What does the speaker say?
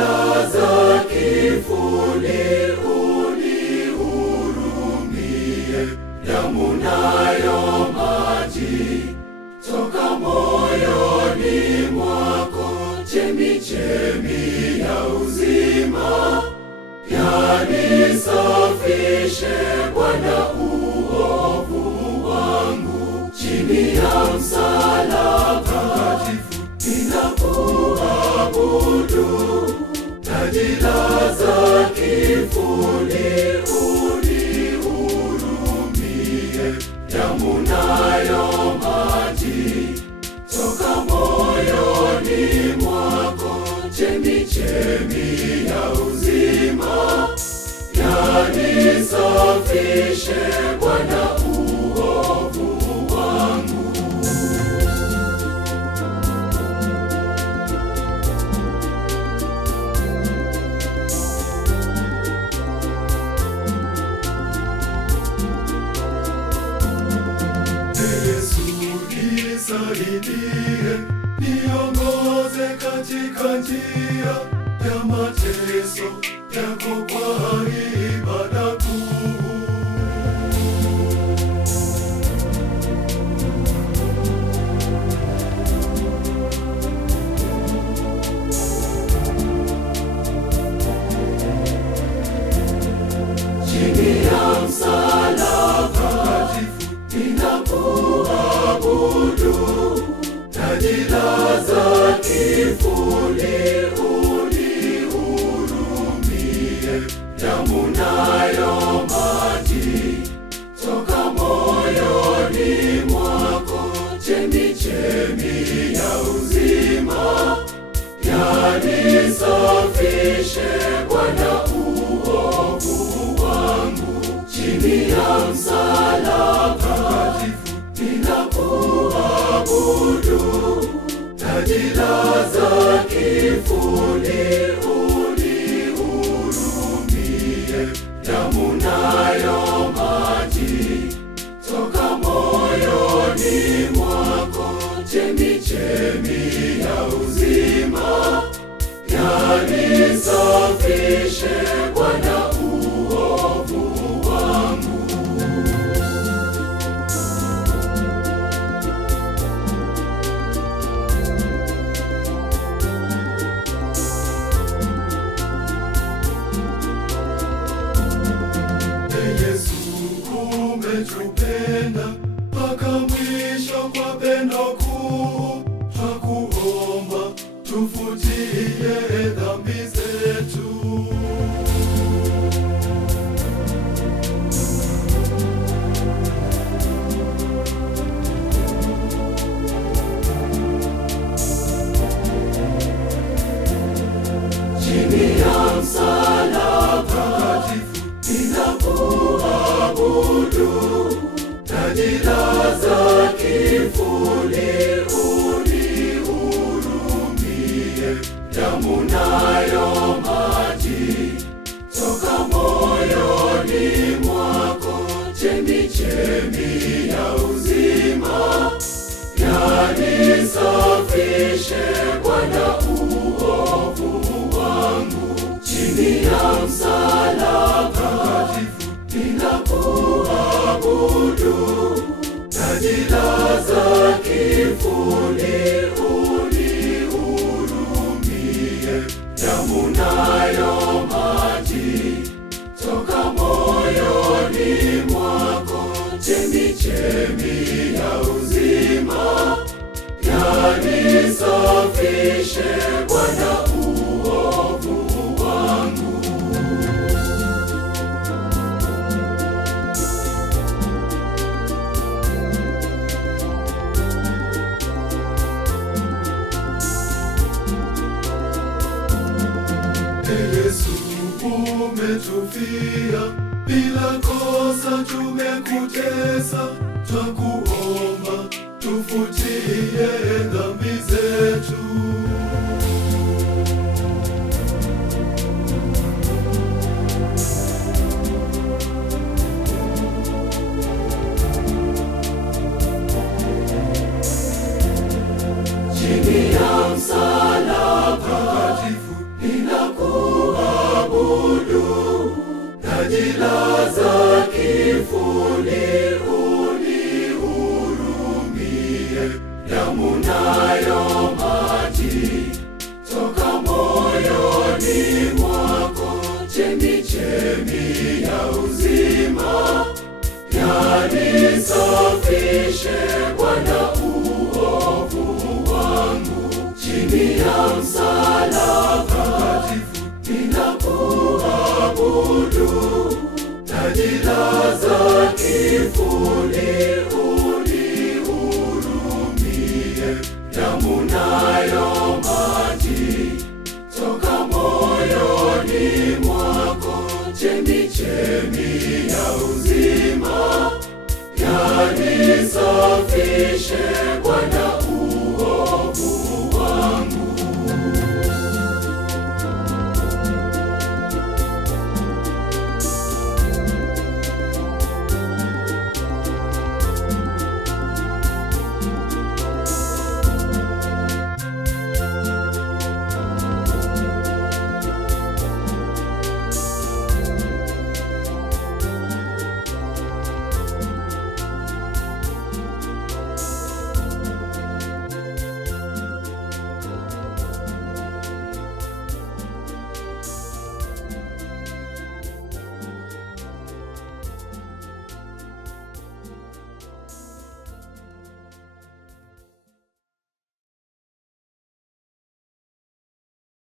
Tajilaza kifuni unihurumie, damu nayo maji toka moyoni mwako, chemichemi ya uzima yanisafishe Bwana uovu wangu. Chini ya msalaba ninakuabudu, tajilaza kifuni unihurumie, damu nayo maji toka moyoni mwako, chemichemi ya uzima yanisafishe Bwana uovu wangu. Yesu nisaidie, niongoze katika njia ya mateso yako kwa ibada kuu. Chini ya msalaba ninakuabudu, tajilaza kifuni unihurumie, damu nayo maji toka moyoni mwako, chemichemi ya uzima yanisafishe Bwana uovu wangu. Chini ya msalaba ninakuabudu, tajilaza kifuni unihurumie, damu nayo maji toka moyoni mwako, chemichemi ya uzima yanisafishe Bwana uovu wangu. Yesu umetupenda mpaka mwisho, kwa pendo kuu twakuomba, tufutie dhambi zetu. Chini ya msalaba ninakuabudu, tajilaza kifuni unihurumie, damu nayo maji toka moyoni mwako, chemichemi ya uzima yanisafishe Bwana uovu wangu. Chini ya msalaba ninakuabudu, tajilaza kifuni unihurumie, damu nayo maji toka moyoni mwako, chemichemi ya uzima yanisafishe Bwana uovu wangu. Yesu umetufia, bila kosa tumekutesa, twakuomba tufutie dhambi zetu. Chini ya msalaba ninakuabudu, giza kivuli, unihurumie. Damu nayo maji toka moyoni mwako, chemichemi ya uzima yanisafishe.